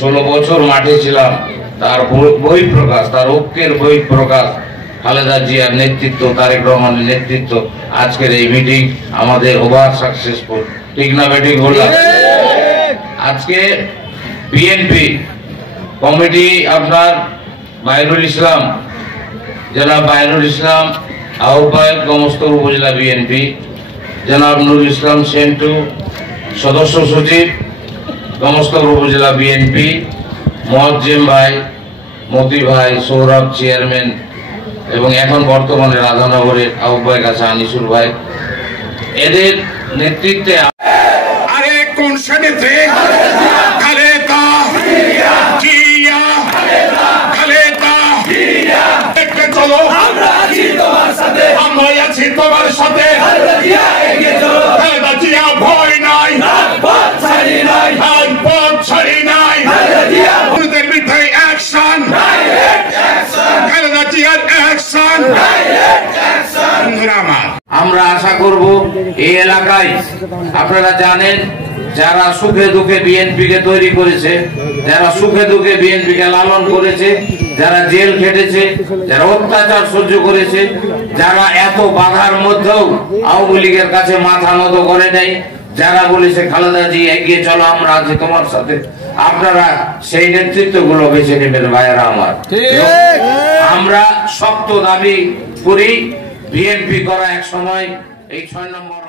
16 বছর মাঠে ছিলাম, তার বহিঃপ্রকাশ, তার ঐক্যের বহিঃপ্রকাশ খালেদা জিয়ার নেতৃত্ব, তারেক রহমানের নেতৃত্ব। আজকের এই মিটিং আমাদের ওভার সাকসেসফুল, ঠিক না বেঠিক বললাম? আজকে বিএনপি কমিটি আপনার বাইরুল ইসলাম, জনাব বাইরুল ইসলাম আহ্বায়ক গমস্তর উপজেলা বিএনপি, জনাব নুরুল ইসলাম সেন্টু সদস্য সচিব গমস্তর উপজেলা বিএনপি, মোয়াজ্জেম ভাই, মতি ভাই, সৌরভ চেয়ারম্যান এবং এখন বর্তমানে রাধানগরের আহ্বায়ক আছে আনিসুর ভাই, এদের নেতৃত্বে কোন সেনেতে খালেদা জিয়া খালেদা দেখতে চলো, আমরা আছি তোমার সাথে, আমরা আছি তোমার সাথে, খালেদা জিয়া ভয় নাই, পথ ছাড়ি নাই, পথ ছাড়ি নাই, ওদের বিরুদ্ধে অ্যাকশন, খালেদা জিয়ার অ্যাকশন। আমরা আশা করব এই এলাকায় আপনারা জানেন যারা সুখে দুঃখে বিএনপিকে তৈরি করেছে, যারা সুখে দুঃখে বিএনপিকে লালন করেছে, যারা জেল খেটেছে, যারা অত্যাচার সহ্য করেছে, যারা এত বাধার মধ্যেও আওয়ামী লীগের কাছে মাথা নত করে নেই, যারা বলেছে খালেদা জি এগিয়ে চলো, আমরা আছি তোমার সাথে, আপনারা সেই নেতৃত্বগুলো বেছে নেবেন ভাইয়েরা আমার। আমরা শক্ত দাবি করি বিএনপি করা এক সময় এই 6 নম্বর